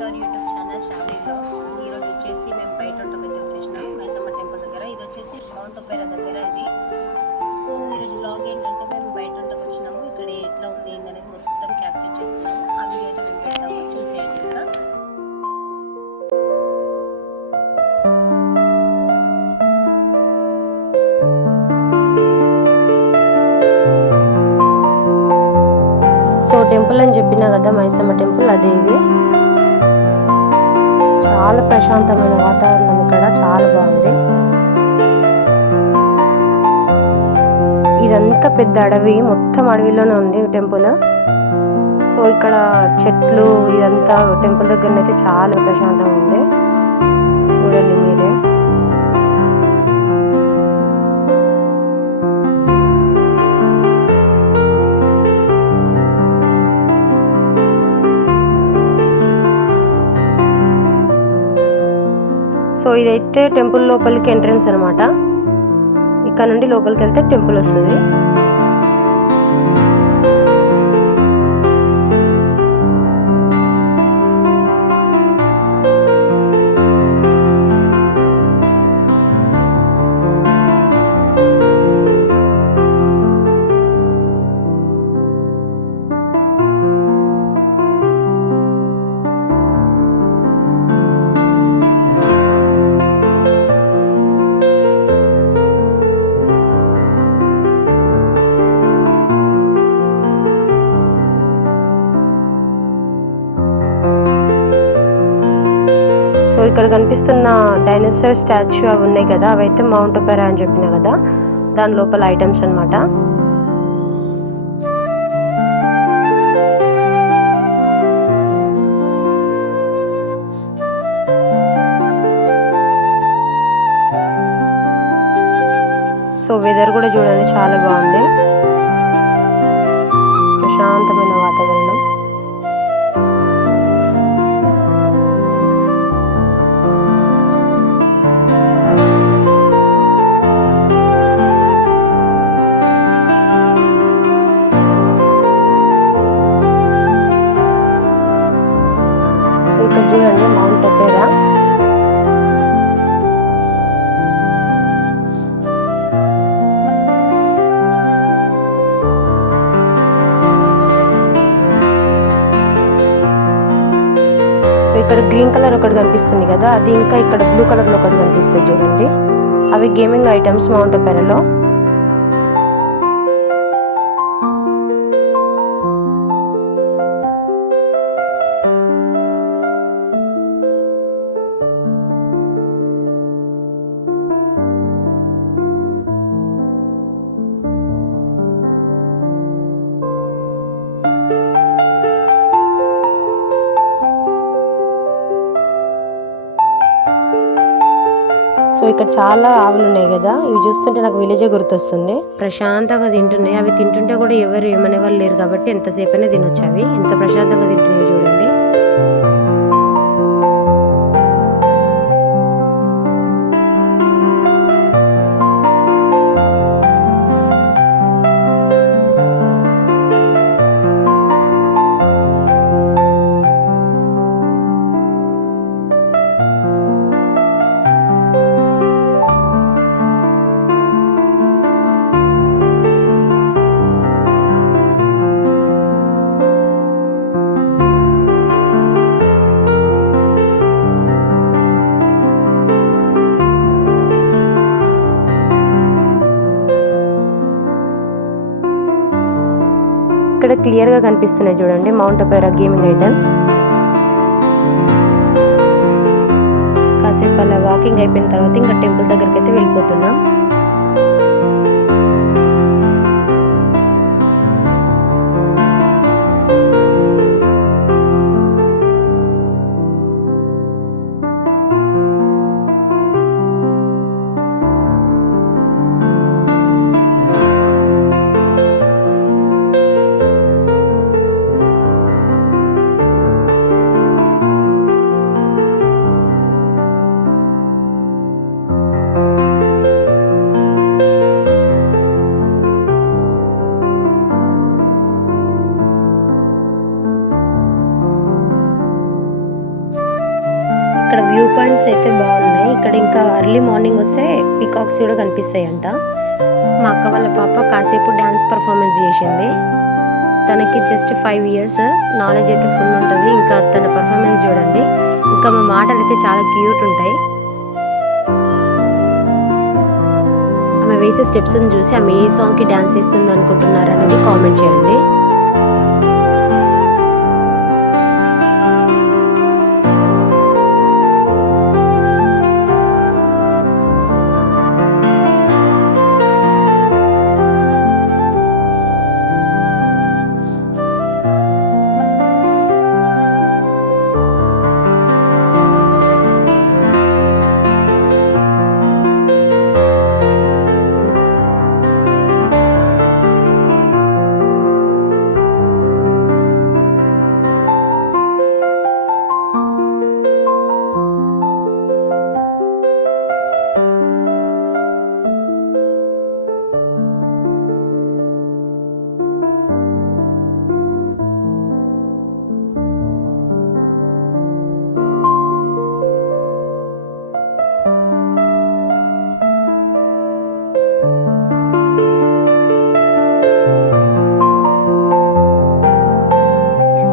To our YouTube channel Shravani vlogs. ఈరోజు వచ్చేసి మేము బయట ఉంటకైతే వచ్చేసినాం మైసమ్మ టెంపుల్ దగ్గర. ఇది వచ్చేసి మౌంట్ ఒపేరా దగ్గర ఇది. సో ఈరోజు బ్లాగ్ ఏంటంటే మేము బయట ఉంటకు వచ్చినాము. ఇక్కడ ఎట్లా ఉంది అనేది మొత్తం క్యాప్చర్ చేస్తున్నాము. ఆ వీడియో అయితే మేము పెడతాము, చూసేయండి. ఇంకా సో టెంపుల్ అని చెప్పినా కదా, మైసమ్మ టెంపుల్ అదే ఇది. చాలా ప్రశాంతమైన వాతావరణం, ఇక్కడ చాలా బాగుంది. ఇదంతా పెద్ద అడవి, మొత్తం అడవిలోనే ఉంది టెంపుల్. సో ఇక్కడ చెట్లు, ఇదంతా టెంపుల్ దగ్గరనైతే చాలా ప్రశాంతంగా ఉంది. చూడండి మీరే. సో ఇదైతే టెంపుల్ లోపలికి ఎంట్రన్స్ అనమాట. ఇక్కడ నుండి లోపలికి వెళ్తే టెంపుల్ వస్తుంది. సో ఇక్కడ కనిపిస్తున్న డైనోసార్ స్టాచ్యూ అవి ఉన్నాయి కదా, అవైతే మౌంట్ ఒపేరా అని చెప్పిన కదా, దాని లోపల ఐటమ్స్ అనమాట. సో వెదర్ కూడా చూడండి, చాలా బాగుంది, ప్రశాంతమైన వాతావరణం. ఇక్కడ చూడండి మౌంట్ ఒపేరా. సో ఇక్కడ గ్రీన్ కలర్ ఒకటి కనిపిస్తుంది కదా, అది ఇంకా ఇక్కడ బ్లూ కలర్ లో ఒకటి కనిపిస్తుంది చూడండి. అవి గేమింగ్ ఐటమ్స్ మౌంట్ ఒపేరాలో. సో ఇక్కడ చాలా ఆవులు ఉన్నాయి కదా, ఇవి చూస్తుంటే నాకు విలేజే గుర్తొస్తుంది. ప్రశాంతంగా తింటున్నాయి. అవి తింటుంటే కూడా ఎవరు ఏమనే వాళ్ళు లేరు కాబట్టి ఎంతసేపైనా తినొచ్చు. అవి ఎంత ప్రశాంతంగా తింటున్నాయో చూడండి. ఇక్కడ క్లియర్ గా కనిపిస్తున్నాయి చూడండి మౌంట్ ఒపేరా గేమింగ్ ఐటమ్స్. కాసేపు అలా వాకింగ్ అయిపోయిన తర్వాత ఇంకా టెంపుల్ దగ్గరికి అయితే వెళ్ళిపోతున్నాం. ఇక్కడ వ్యూ పాయింట్స్ అయితే బాగున్నాయి. ఇక్కడ ఇంకా ఎర్లీ మార్నింగ్ వస్తే పీకాక్స్ కూడా కనిపిస్తాయి అంట. మా అక్క వాళ్ళ పాప కాసేపు డ్యాన్స్ పర్ఫార్మెన్స్ చేసింది. తనకి జస్ట్ 5 years, నాలెడ్జ్ అయితే ఫుల్ ఉంటుంది. ఇంకా తన పర్ఫార్మెన్స్ చూడండి. ఇంకా మా మాటలు అయితే చాలా క్యూట్ ఉంటాయి. ఆమె వేసే స్టెప్స్ని చూసి ఆమె ఏ సాంగ్కి డ్యాన్స్ చేస్తుంది అనుకుంటున్నారు అనేది కామెంట్ చేయండి.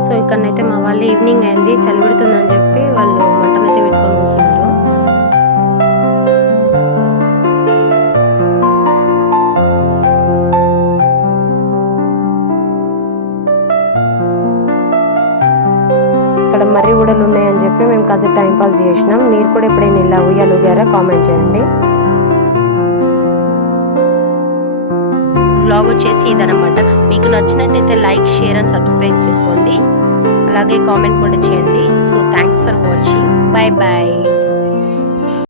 సో ఇక్కడనైతే మా వాళ్ళు ఈవినింగ్ అయింది, చలి పెడుతుందని చెప్పి వాళ్ళు మటన్ అయితే పెట్టుకొని కూర్చున్నారు. ఇక్కడ మర్రి ఊడలు ఉన్నాయని చెప్పి మేము కాసేపు టైం పాస్ చేసినాం. మీరు కూడా ఎప్పుడైనా ఇలా ఉయ్యాలుగారా కామెంట్ చేయండి. వ్లాగ్ వచ్చేసి ఇదనమాట. మీకు నచ్చినట్టయితే లైక్, షేర్ అండ్ సబ్స్క్రైబ్ చేసుకోండి. అలాగే కామెంట్ కూడా చేయండి. So thanks for watching. Bye bye.